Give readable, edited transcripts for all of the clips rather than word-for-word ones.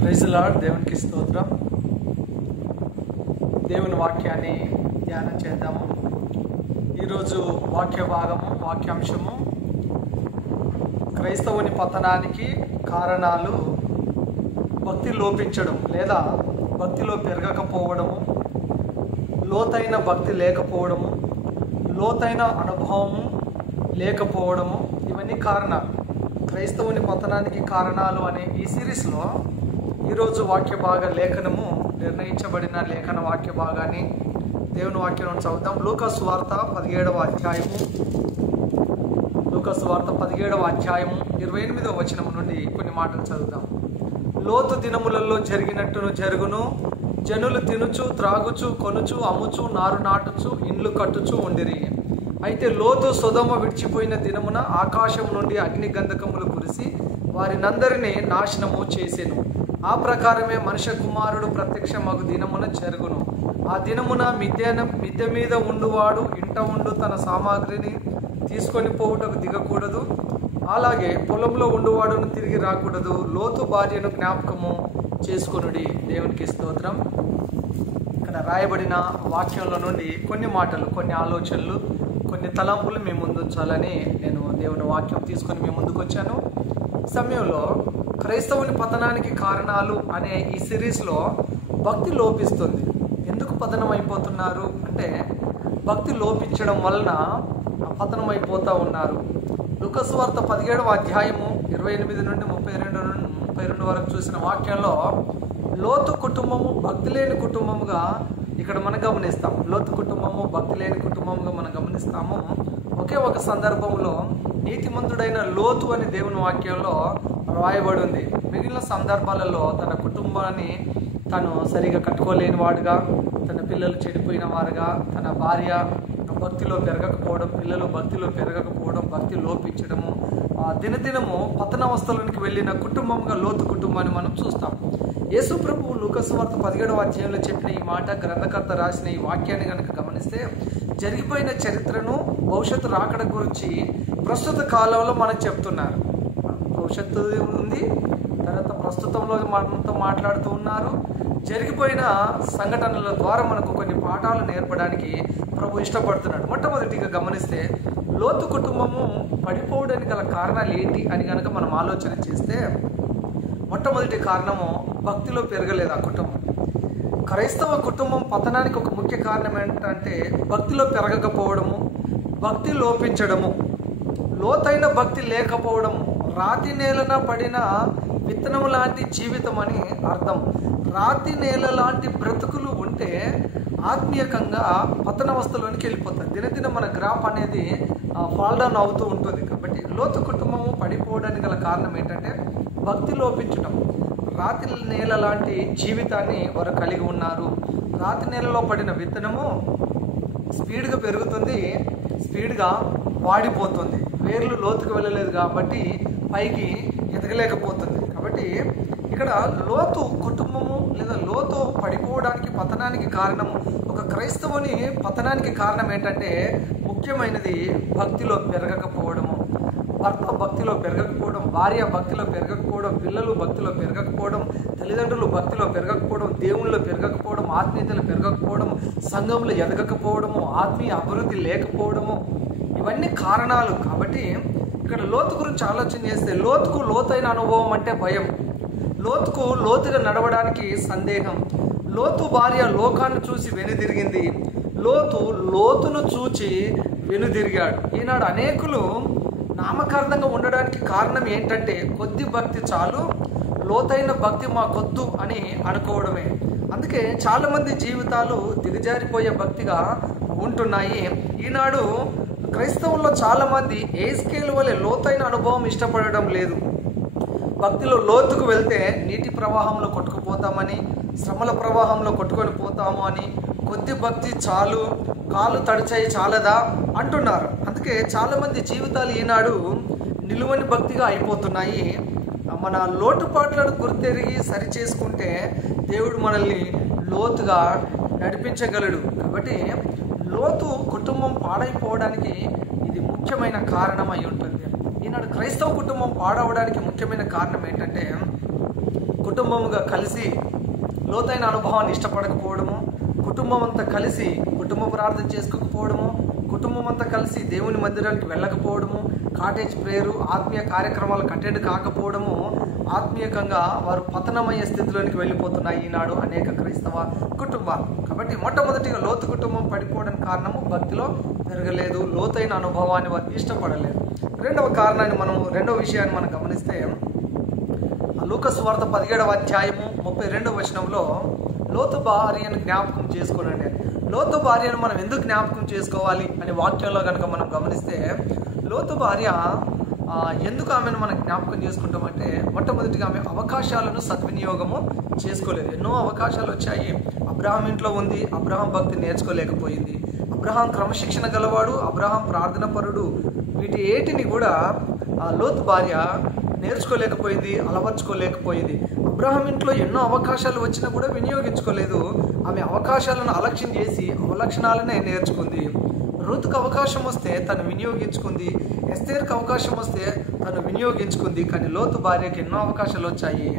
Praise the lord. దేవునికి స్తోత్రం. దేవుని వాక్యాన్ని ధ్యానం చేద్దాము. ఈరోజు వాక్య భాగము, వాక్యాంశము క్రైస్తవుని పతనానికి కారణాలు భక్తి లోపించడం లేదా భక్తిలో పెరగకపోవడము, లోతైన భక్తి లేకపోవడము, లోతైన అనుభవము లేకపోవడము, ఇవన్నీ కారణాలు. క్రైస్తవుని పతనానికి కారణాలు అనే ఈ సిరీస్లో ఈరోజు వాక్య భాగ లేఖనము, నిర్ణయించబడిన లేఖన వాక్య భాగాన్ని దేవుని వాక్యం చదువుతాం. లూకా సువార్త 17వ అధ్యాయము, లూకా సువార్త 17వ అధ్యాయము 28వ వచనం నుండి కొన్ని మాటలు చదువుతాం. లోతు దినములలో జరిగినట్టును జరుగును, జనులు తినుచు త్రాగుచు కొనుచు అమ్ముచు నారు నాటుచు ఇండ్లు కట్టుచు ఉండిరి. అయితే లోతు సొదొమ విడిచిపోయిన దినమున ఆకాశం నుండి అగ్ని గంధకములు కురిసి వారినందరినీ నాశనము చేసెను. ఆ ప్రకారమే మనుష్య కుమారుడు ప్రత్యక్షమగు దినమున జరుగును. ఆ దినమున మిద్దె మీద ఉండువాడు ఇంట ఉండు తన సామాగ్రిని తీసుకొని పోవుటకు దిగకూడదు. అలాగే పొలంలో ఉండువాడును తిరిగి రాకూడదు. లోతు భార్యను జ్ఞాపకము చేసుకొనుడి. దేవునికి స్తోత్రం. ఇక్కడ రాయబడిన వాక్యంలో నుండి కొన్ని మాటలు, కొన్ని ఆలోచనలు, కొన్ని తలంపులు మీ ముందు ఉంచాలని నేను దేవుని వాక్యం తీసుకొని మీ ముందుకు వచ్చాను. సమయంలో క్రైస్తవుని పతనానికి కారణాలు అనే ఈ సిరీస్లో భక్తి లోపిస్తుంది. ఎందుకు పతనం అయిపోతున్నారు అంటే భక్తి లోపించడం వలన పతనం అయిపోతూ ఉన్నారు. లూకా సువార్త 17వ అధ్యాయము 28 నుండి 32 వరకు చూసిన వాక్యంలో లోతు కుటుంబము భక్తి లేని కుటుంబముగా ఇక్కడ మనం గమనిస్తాం. లోతు కుటుంబము భక్తి లేని కుటుంబముగా మనం గమనిస్తాము. ఒకే ఒక సందర్భంలో నీతిమంతుడైన లోతు అని దేవుని వాక్యంలో రాయబడి ఉంది. మిగిలిన సందర్భాలలో తన కుటుంబాన్ని తను సరిగా కట్టుకోలేని వాడుగా, తన పిల్లలు చెడిపోయిన వారుగా, తన భార్య భక్తిలో పెరగకపోవడం, పిల్లలు భక్తిలో పెరగకపోవడం, భక్తి లోపించడము, దినదినము పతనావస్థలోనికి వెళ్ళిన కుటుంబంగా లోతు కుటుంబాన్ని మనం చూస్తాం. యేసు ప్రభువు లూకా సువార్త 17వ అధ్యాయంలో చెప్పిన ఈ మాట, గ్రంథకర్త రాసిన ఈ వాక్యాన్ని కనుక గమనిస్తే జరిగిపోయిన చరిత్రను, భవిష్యత్తు రాకడ గురించి ప్రస్తుత కాలంలో మనకు చెప్తున్నారు. భవిష్యత్తు ఉంది, తర్వాత ప్రస్తుతంలో మనతో మాట్లాడుతూ ఉన్నారు. జరిగిపోయిన సంఘటనల ద్వారా మనకు కొన్ని పాఠాలు నేర్పడానికి ప్రభు ఇష్టపడుతున్నాడు. మొట్టమొదటిగా గమనిస్తే లోతు కుటుంబము పడిపోవడానికి గల కారణాలు ఏంటి అని కనుక మనం ఆలోచన చేస్తే మొట్టమొదటి కారణము భక్తిలో పెరగలేదు ఆ కుటుంబం. క్రైస్తవ కుటుంబం పతనానికి ఒక ముఖ్య కారణం ఏంటంటే భక్తిలో పెరగకపోవడము, భక్తి లోపించడము, లోతైన భక్తి లేకపోవడము. రాతి నేలన పడిన విత్తనం లాంటి జీవితం అని అర్థం. రాతి నేల లాంటి బ్రతుకులు ఉంటే ఆత్మీయకంగా పతనావస్థలోనికి వెళ్ళిపోతుంది. దినదిన మన గ్రాఫ్ అనేది ఫాల్ డౌన్ అవుతూ ఉంటుంది. కాబట్టి లోతు కుటుంబము పడిపోవడానికి గల కారణం ఏంటంటే భక్తి లోపించడం. రాతి నేల లాంటి జీవితాన్ని వారు కలిగి ఉన్నారు. రాతి నేలలో పడిన విత్తనము స్పీడ్గా పెరుగుతుంది, స్పీడ్గా వాడిపోతుంది. వేర్లు లోతుకు వెళ్ళలేదు కాబట్టి పైకి ఎదగలేకపోతుంది. కాబట్టి ఇక్కడ లోతు కుటుంబము లేదా లోతు పడిపోవడానికి, పతనానికి కారణము, ఒక క్రైస్తవుని పతనానికి కారణం ఏంటంటే ముఖ్యమైనది భక్తిలో పెరగకపోవడము. భర్త భక్తిలో పెరగకపోవడం, భార్య భక్తిలో పెరగకపోవడం, పిల్లలు భక్తిలో పెరగకపోవడం, తల్లిదండ్రులు భక్తిలో పెరగకపోవడం, దేవుళ్ళలో పెరగకపోవడం, ఆత్మీయతలు పెరగకపోవడం, సంఘంలో ఎదగకపోవడము, ఆత్మీయ అభివృద్ధి లేకపోవడము, ఇవన్నీ కారణాలు. కాబట్టి ఇక్కడ లోతు గురించి ఆలోచన చేస్తే లోతుకు లోతైన అనుభవం అంటే భయం, లోతుకు లోతుగా నడవడానికి సందేహం. లోతు భార్య లోకాన్ని చూసి వెనుదిరిగింది, లోతును చూచి వెనుదిరిగాడు. ఈనాడు అనేకులు నామకార్థంగా ఉండడానికి కారణం ఏంటంటే కొద్ది భక్తి చాలు, లోతైన భక్తి మాకొద్దు అని అనుకోవడమే. అందుకే చాలామంది జీవితాలు దిగజారిపోయే భక్తిగా ఉంటున్నాయి. ఈనాడు క్రైస్తవుల్లో చాలామంది ఏ స్కేల్ వలె లోతైన అనుభవం ఇష్టపడడం లేదు. భక్తిలో లోతుకు వెళ్తే నీటి ప్రవాహంలో కొట్టుకుపోతామని, శ్రమల ప్రవాహంలో కొట్టుకొని పోతాము అని, కొద్ది భక్తి చాలు, కాలు తడిచాయి చాలదా అంటున్నారు. అందుకే చాలామంది జీవితాలు ఈనాడు నిలువని భక్తిగా అయిపోతున్నాయి. మన లోటుపాట్లను గుర్తెరిగి సరి చేసుకుంటే దేవుడు మనల్ని లోతుగా నడిపించగలడు. కాబట్టి లోతు కుటుంబం పాడైపోవడానికి ఇది ముఖ్యమైన కారణం అయి ఉంటుంది. ఈనాడు క్రైస్తవ కుటుంబం పాడవడానికి ముఖ్యమైన కారణం ఏంటంటే కుటుంబముగా కలిసి లోతైన అనుభవాన్ని ఇష్టపడకపోవడము, కుటుంబం అంతా కలిసి కుటుంబ ప్రార్థన చేసుకోకపోవడము, కుటుంబం అంతా కలిసి దేవుని మందిరానికి వెళ్ళకపోవడము, కాటేజ్ ప్రేయరు, ఆత్మీయ కార్యక్రమాలకు అటెండ్ కాకపోవడము ఆత్మీయంగా వారు పతనమయ్యే స్థితిలోనికి వెళ్ళిపోతున్నాయి ఈనాడు అనేక క్రైస్తవ కుటుంబాలు. కాబట్టి మొట్టమొదటిగా లోతు కుటుంబం పడిపోవడానికి కారణము భక్తిలో పెరగలేదు, లోతైన అనుభవాన్ని వారు ఇష్టపడలేదు. రెండవ విషయాన్ని మనం గమనిస్తే లూకా సువార్త 17వ అధ్యాయము 32వ వచనంలో లోతు భార్యను జ్ఞాపకం చేసుకోనండి. లోతు భార్యను మనం ఎందుకు జ్ఞాపకం చేసుకోవాలి అనే వాక్యంలో కనుక మనం గమనిస్తే లోతు భార్య ఎందుకు ఆమెను మనం జ్ఞాపకం చేసుకుంటామంటే మొట్టమొదటిగా ఆమె అవకాశాలను సద్వినియోగము చేసుకోలేదు. ఎన్నో అవకాశాలు వచ్చాయి. అబ్రహాం ఇంట్లో ఉంది, అబ్రహాం భక్తి నేర్చుకోలేకపోయింది. అబ్రహాం క్రమశిక్షణ గలవాడు, అబ్రహాం ప్రార్థన పరుడు. వీటి ఏటిని కూడా లోతు భార్య నేర్చుకోలేకపోయింది, అలవర్చుకోలేకపోయింది. అబ్రహాం ఇంట్లో ఎన్నో అవకాశాలు వచ్చినా కూడా వినియోగించుకోలేదు. ఆమె అవకాశాలను అలక్ష్యం చేసి అవలక్షణాలనే నేర్చుకుంది. రూతుకు అవకాశం వస్తే తను వినియోగించుకుంది, ఎస్తేర్కి అవకాశం వస్తే తను వినియోగించుకుంది. కానీ లోతు భార్యకి ఎన్నో అవకాశాలు వచ్చాయి.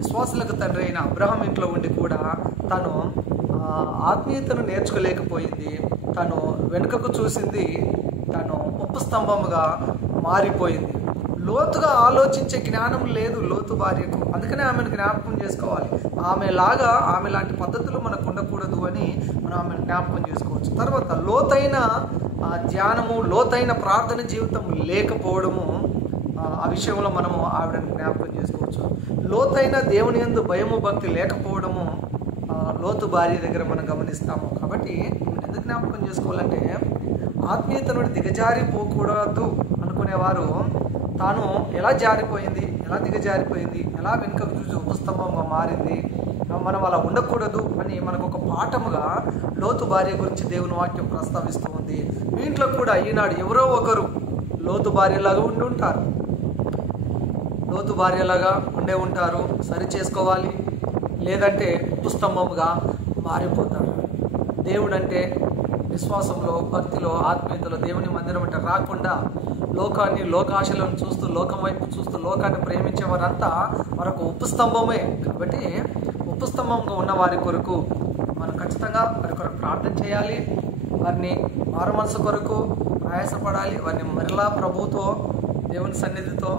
విశ్వాసులకు తండ్రి అయిన అబ్రహాం ఇంట్లో ఉండి కూడా తను ఆత్మీయతను నేర్చుకోలేకపోయింది. తను వెనుకకు చూసింది, తను ఉప్పు స్తంభముగా మారిపోయింది. లోతుగా ఆలోచించే జ్ఞానం లేదు లోతు భార్యకు. అందుకనే ఆమెను జ్ఞాపకం చేసుకోవాలి. ఆమె లాంటి పద్ధతులు మనకు ఉండకూడదు అని మనం ఆమెను జ్ఞాపకం చేసుకోవచ్చు. తర్వాత లోతైన ధ్యానము, లోతైన ప్రార్థన జీవితం లేకపోవడము, ఆ విషయంలో మనము ఆవిడని జ్ఞాపకం చేసుకోవచ్చు. లోతైన దేవుని యందు భయము భక్తి లేకపోవడము లోతు భార్య దగ్గర మనం గమనిస్తాము. కాబట్టి ఎందుకు జ్ఞాపకం చేసుకోవాలంటే ఆత్మీయతను దిగజారిపోకూడదు అనుకునేవారు తాను ఎలా దిగజారిపోయింది, ఎలా వెనుకకు చూసి ఉపస్తంభంగా మారింది, మనం అలా ఉండకూడదు అని మనకు ఒక పాఠముగా లోతు భార్య గురించి దేవుని వాక్యం ప్రస్తావిస్తూ ఉంది. మీ ఇంట్లో కూడా ఈనాడు ఎవరో ఒకరు లోతు భార్యలాగా ఉండే ఉంటారు. సరి చేసుకోవాలి, లేదంటే ఉపస్తంభముగా మారిపోతారు. దేవుడు అంటే విశ్వాసంలో, భక్తిలో, ఆత్మీయతలో, దేవుని మందిరం అంటే రాకుండా లోకాన్ని, లోకాశలను చూస్తూ, లోకం వైపు చూస్తూ, లోకాన్ని ప్రేమించే వారంతా మరొక ఉపస్తంభమే. కాబట్టి ఉపస్తంభంగా ఉన్న వారి కొరకు మనం ఖచ్చితంగా వారి కొరకు ప్రార్థన చేయాలి. వారిని మారు మనసు కొరకు ప్రయాసపడాలి. వారిని మరలా ప్రభుతో, దేవుని సన్నిధితో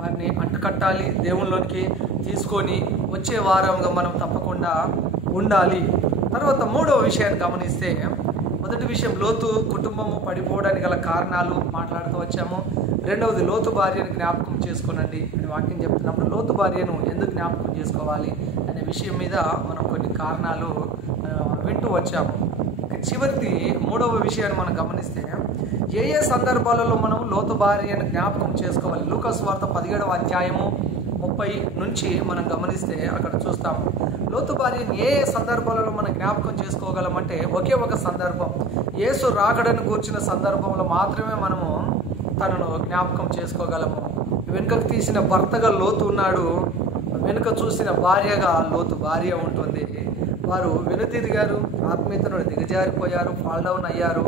వారిని అంటుకట్టాలి. దేవునిలోనికి తీసుకొని వచ్చే వారంగా మనం తప్పకుండా ఉండాలి. తర్వాత మూడవ విషయాన్ని గమనిస్తే, మొదటి విషయం లోతు కుటుంబము పడిపోవడానికి గల కారణాలు మాట్లాడుతూ వచ్చాము. రెండవది లోతు భార్యను జ్ఞాపకం చేసుకోనండి అని వాక్యం చెప్తున్నప్పుడు లోతు భార్యను ఎందుకు జ్ఞాపకం చేసుకోవాలి అనే విషయం మీద మనం కొన్ని కారణాలు వింటూ వచ్చాము. చివరిది మూడవ విషయాన్ని మనం గమనిస్తే ఏ సందర్భాలలో మనం లోతు భార్యను జ్ఞాపకం చేసుకోవాలి. లూకా సువార్త 17వ అధ్యాయము 30 నుంచి మనం గమనిస్తే అక్కడ చూస్తాము. లోతు భార్యను ఏ సందర్భాలలో మనం జ్ఞాపకం చేసుకోగలమంటే ఒకే ఒక సందర్భం, యేసు రాకడను కూర్చున్న సందర్భంలో మాత్రమే మనము తనను జ్ఞాపకం చేసుకోగలము. వెనుకకు తీసిన భర్తగా లోతు ఉన్నాడు, వెనుక చూసిన భార్యగా లోతు భార్య ఉంటుంది. వారు వెనుతిరిగారు, ఆత్మీయతను దిగజారిపోయారు, ఫాల్ డౌన్ అయ్యారు.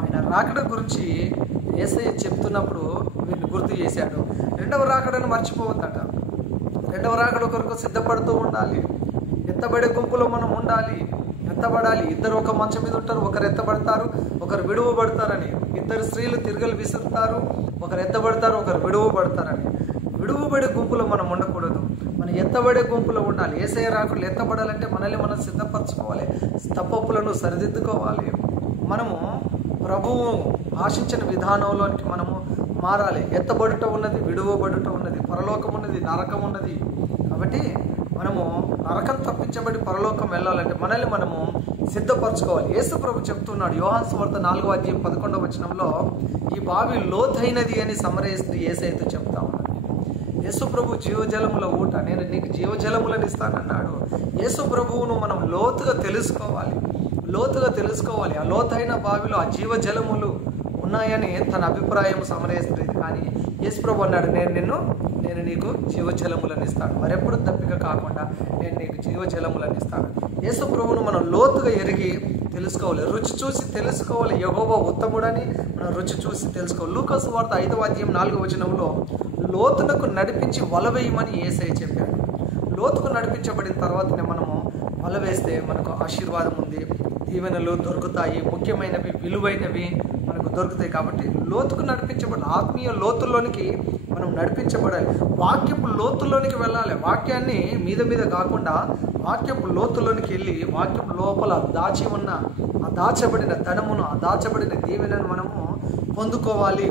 ఆయన రాకడ గురించి యేసయ్య చెప్తున్నప్పుడు వీరిని గుర్తు చేశాడు. రెండవ రాకడను మర్చిపోవద్దట. రెండవ రాకడ కొరకు సిద్ధపడుతూ ఉండాలి. ఎత్తబడే గుంపులో మనం ఉండాలి, ఎత్తబడాలి. ఇద్దరు ఒక మంచం మీద ఉంటారు, ఒకరు ఎత్తబడతారు, ఒకరు విడువబడతారని. ఇద్దరు స్త్రీలు తిరగలు విసురుతారు, ఒకరు ఎత్తబడతారు, ఒకరు విడువబడతారని. విడువబడే గుంపులో మనం ఉండకూడదు, మనం ఎత్తబడే గుంపులో ఉండాలి. యేసయ్య రాకడలో ఎత్తబడాలంటే మనల్ని మనం సిద్ధపరచుకోవాలి, తప్పులను సరిదిద్దుకోవాలి. మనము ప్రభువు ఆశించిన విధానంలోనికి మనము మారాలి. ఎత్తబడుట ఉన్నది, విడువబడుట ఉన్నది, పరలోకం ఉన్నది, నరకం ఉన్నది. కాబట్టి మనము నరకం తప్పించబడి పరలోకం వెళ్ళాలంటే మనల్ని మనము సిద్ధపరచుకోవాలి. యేసు ప్రభు చెప్తున్నాడు యోహాను సువార్త 4వ అధ్యాయం 11వ వచనంలో, ఈ బావి లోతైనది అని సమరయిస్తూ యేసయ్యతో చెప్తా ఉన్నాడు. యేసు ప్రభు జీవజలముల ఊట, నేను నీకు జీవజలములను ఇస్తానన్నాడు. యేసు ప్రభువును మనం లోతుగా తెలుసుకోవాలి. ఆ లోతైన బావిలో ఆ జీవజలములు ఉన్నాయని తన అభిప్రాయం సమరయిస్తుంది. కానీ యేసు ప్రభు అన్నాడు, నేను నీకు జీవజలములను ఇస్తాను, మరెప్పుడు తప్పిక కాకుండా నేను నీకు జీవజలములను ఇస్తాను. యేసు ప్రభువును మనం లోతుగా ఎరిగి తెలుసుకోవాలి, రుచి చూసి తెలుసుకోవాలి. యెహోవా ఉత్తముడని మనం రుచి చూసి తెలుసుకోవాలి. లూకా సువార్త 5వ అధ్యాయం 4వ వచనంలో లోతునకు నడిపించి వల వేయమని యేసయ్య చెప్పాడు. లోతుకు నడిపించబడిన తర్వాతనే మనము వల వేస్తే మనకు ఆశీర్వాదం ఉంది, దీవెనలు దొరుకుతాయి, ముఖ్యమైనవి విలువైనవి మనకు దొరుకుతాయి. కాబట్టి లోతుకు నడిపించబడాలి, ఆత్మీయ లోతుల్లోనికి మనం నడిపించబడాలి, వాక్యపు లోతుల్లోనికి వెళ్ళాలి. వాక్యాన్ని మీద కాకుండా వాక్యపు లోతుల్లోనికి వెళ్ళి వాక్యపు లోపల దాచి ఉన్న ఆ దాచబడిన ధనమును, ఆ దాచబడిన దీవెనను మనము పొందుకోవాలి.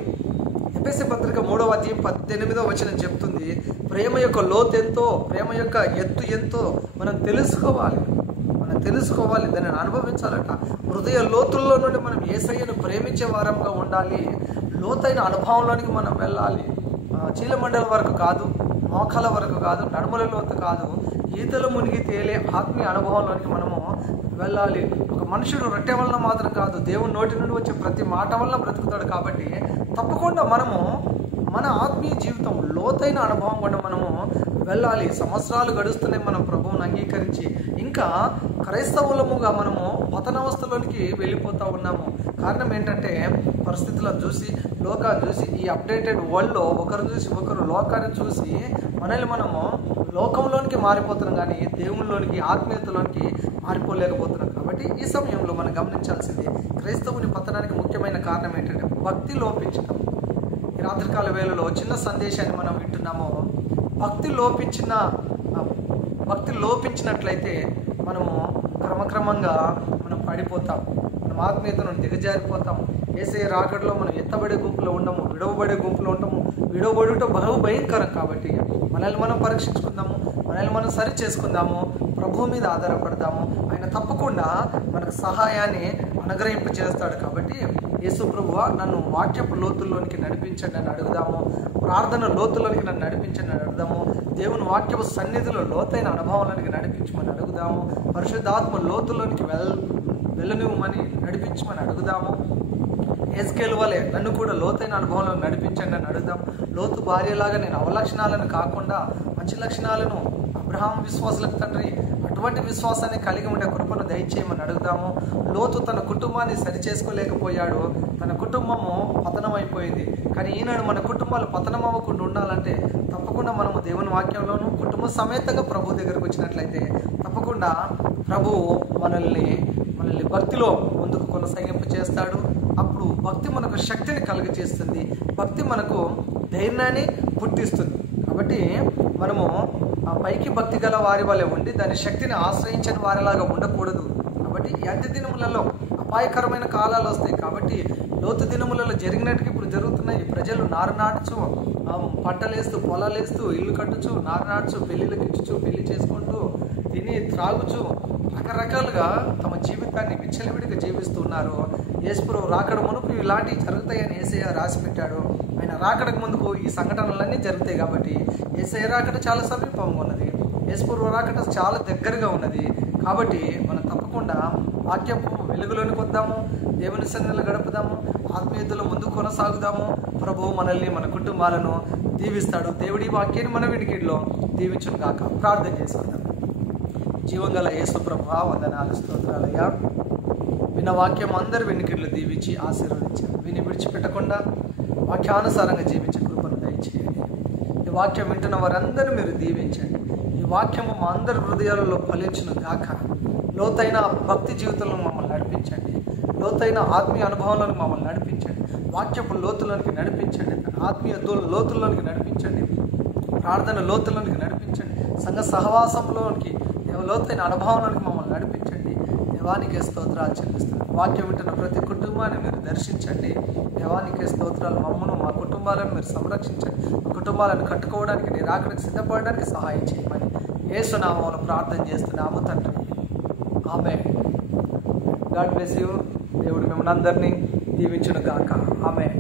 ఎఫెసీ పత్రిక 3వ అధ్యాయం 18వ వచనం చెప్తుంది, ప్రేమ యొక్క లోతు ఎంతో, ప్రేమ యొక్క ఎత్తు ఎంతో మనం తెలుసుకోవాలి, దాన్ని అనుభవించాలట. హృదయ లోతుల్లో నుండి మనం యేసయ్యను ప్రేమించే వారంగా ఉండాలి. లోతైన అనుభవంలోనికి మనం వెళ్ళాలి. చీలమండల వరకు కాదు, మోకాల వరకు కాదు, నడుముల లోతు కాదు, ఈతలు మునిగి తేలే ఆత్మీయ అనుభవంలోనికి మనము వెళ్ళాలి. ఒక మనుషుడు రొట్టె వలన మాత్రం కాదు, దేవుని నోటి నుండి వచ్చే ప్రతి మాట వలన బ్రతుకుతాడు. కాబట్టి తప్పకుండా మనము మన ఆత్మీయ జీవితం లోతైన అనుభవం కూడా మనము వెళ్ళాలి. సంవత్సరాలు గడుస్తున్నాయి మనం ప్రభువుని అంగీకరించి, ఇంకా క్రైస్తవులముగా మనము పతనావస్థలోనికి వెళ్ళిపోతూ ఉన్నాము. కారణం ఏంటంటే పరిస్థితులను చూసి, లోకాన్ని చూసి, ఈ అప్డేటెడ్ వరల్డ్లో ఒకరు చూసి ఒకరు లోకాన్ని చూసి మనల్ని మనము లోకంలోనికి మారిపోతున్నాం, కానీ దేవుళ్ళలోనికి, ఆత్మీయతలోనికి మారిపోలేకపోతున్నాం. కాబట్టి ఈ సమయంలో మనం గమనించాల్సింది, క్రైస్తవుని పతనానికి ముఖ్యమైన కారణం ఏంటంటే భక్తి లోపించడం. ఈ రాత్రికాల వేళలో చిన్న సందేశాన్ని మనం వింటున్నాము. భక్తి లోపించినట్లయితే మనము క్రమక్రమంగా మనం పడిపోతాం, మనం ఆత్మీయతను దిగజారిపోతాం. యేసయ్య రాకడలో మనం ఎత్తబడే గుంపులో ఉండము, విడవబడే గుంపులో ఉంటాము. విడవబడుట బహు భయంకరం. కాబట్టి మనల్ని మనం పరీక్షించుకుందాము, మనల్ని మనం సరి చేసుకుందాము, ప్రభువు మీద ఆధారపడదాము. ఆయన తప్పకుండా మనకు సహాయాన్ని అనుగ్రహింపజేస్తాడు. కాబట్టి యేసు ప్రభువా, నన్ను వాక్యపు లోతుల్లోనికి నడిపించండి అని అడుగుదాము. ప్రార్థన లోతుల్లోనికి నన్ను నడిపించండి అని అడుగుదాము. దేవుని వాక్యపు సన్నిధిలో లోతైన అనుభవాలకి నడిపించమని అడుగుదాము. పరిశుద్ధాత్మ లోతుల్లోనికి వెళ్ళనివ్వమని నడిపించమని అడుగుదాము. హెజ్కేలు వలె నన్ను కూడా లోతైన అనుభవంలో నడిపించండి అని అడుగుదాం. లోతు భార్యలాగా నేను అవలక్షణాలను కాకుండా మంచి లక్షణాలను, అబ్రహాం విశ్వాసులకు తండ్రి అటువంటి విశ్వాసాన్ని కలిగి ఉండే కృపను దయచేయమని అడుగుదాము. లోతు తన కుటుంబాన్ని సరిచేసుకోలేకపోయాడు, తన కుటుంబము పతనం అయిపోయింది. కానీ ఈనాడు మన కుటుంబాలు పతనం అవ్వకుండా ఉండాలంటే తప్పకుండా మనము దేవుని వాక్యంలోనూ కుటుంబ సమేతంగా ప్రభు దగ్గరకు వచ్చినట్లయితే తప్పకుండా ప్రభువు మనల్ని భక్తిలో ముందుకు కొనసాగింపు చేస్తాడు. అప్పుడు భక్తి మనకు శక్తిని కలుగజేస్తుంది, భక్తి మనకు ధైర్యాన్ని పుట్టిస్తుంది. కాబట్టి మనము పైకి భక్తి గల వారి వలె ఉండి దాని శక్తిని ఆశ్రయించని వారిలాగా ఉండకూడదు. కాబట్టి ఈ అంత్య దినములలో అపాయకరమైన కాలాలు వస్తాయి. కాబట్టి లోతు దినములలో జరిగినట్టుగా ఇప్పుడు జరుగుతున్నాయి. ప్రజలు నారు నాటుచు, పంటలేస్తూ, పొలాలేస్తూ, ఇల్లు కట్టుచు, నారు నాటుచు, పెళ్ళిళ్ళకి ఇచ్చుచు, పెళ్లి చేసుకుంటూ, తిని త్రాగుచు, రకరకాలుగా తమ జీవితాన్ని విచ్చలవిడిగా జీవిస్తున్నారు. యేసుప్రభు రాకడ మునుపు ఇలాంటివి జరుగుతాయని యేసయ్య రాసి పెట్టాడు. ఆయన రాకడకు ముందుకు ఈ సంఘటనలన్నీ జరుగుతాయి. కాబట్టి యేసయ్య రాకడ చాలా సమీపంగా ఉన్నది, యేసుప్రభు రాకడ చాలా దగ్గరగా ఉన్నది. కాబట్టి మనం తప్పకుండా వాక్యపు వెలుగులోనికి వద్దాము, దేవుని సన్నిధిలో గడుపుదాము, ఆత్మీయతలో ముందుకు కొనసాగుదాము. ప్రభువు మనల్ని, మన కుటుంబాలను దీవిస్తాడు. దేవుడి వాక్యాన్ని మన వినికిడిలో దీవించును గాక. ప్రార్థన చేసుకుందాం. జీవంగల యేసు ప్రభువా, వందనాలు, స్తోత్రాలయ్యా. విన్న వాక్యం అందరి వెనుకలు దీవించి ఆశీర్వదించారు. విని విడిచిపెట్టకుండా వాక్యానుసారంగా జీవించే కృపను దయచేయండి. ఈ వాక్యం వింటున్న వారందరూ మీరు దీవించండి. ఈ వాక్యము మా అందరి హృదయాలలో ఫలించును గాక. లోతైన భక్తి జీవితంలో మమ్మల్ని నడిపించండి, లోతైన ఆత్మీయ అనుభవంలోకి మమ్మల్ని నడిపించండి, వాక్యపు లోతులోనికి నడిపించండి, ఆత్మీయ లోతుల్లోనికి నడిపించండి, ప్రార్థన లోతులోనికి నడిపించండి, సంఘ సహవాసంలోనికి, లోతైన అనుభవంలోనికి మమ్మల్ని నడిపించండి. దేవానికే స్తోత్రాలు చెల్లిస్తున్నాను. వాక్యం వింటున్న ప్రతి కుటుంబాన్ని మీరు దర్శించండి. దేవానికే స్తోత్రాలు. మమ్మను, మా కుటుంబాలను మీరు సంరక్షించండి. మా కుటుంబాలను కట్టుకోవడానికి, నీ రాకడకు సిద్ధపడడానికి సహాయం చేయమని యేసు నామములో ప్రార్థన చేస్తున్నాము తండ్రి. ఆమేన్. God bless you. దేవుడు మిమ్మల్ని అందరినీ దీవించును గాక. ఆమేన్.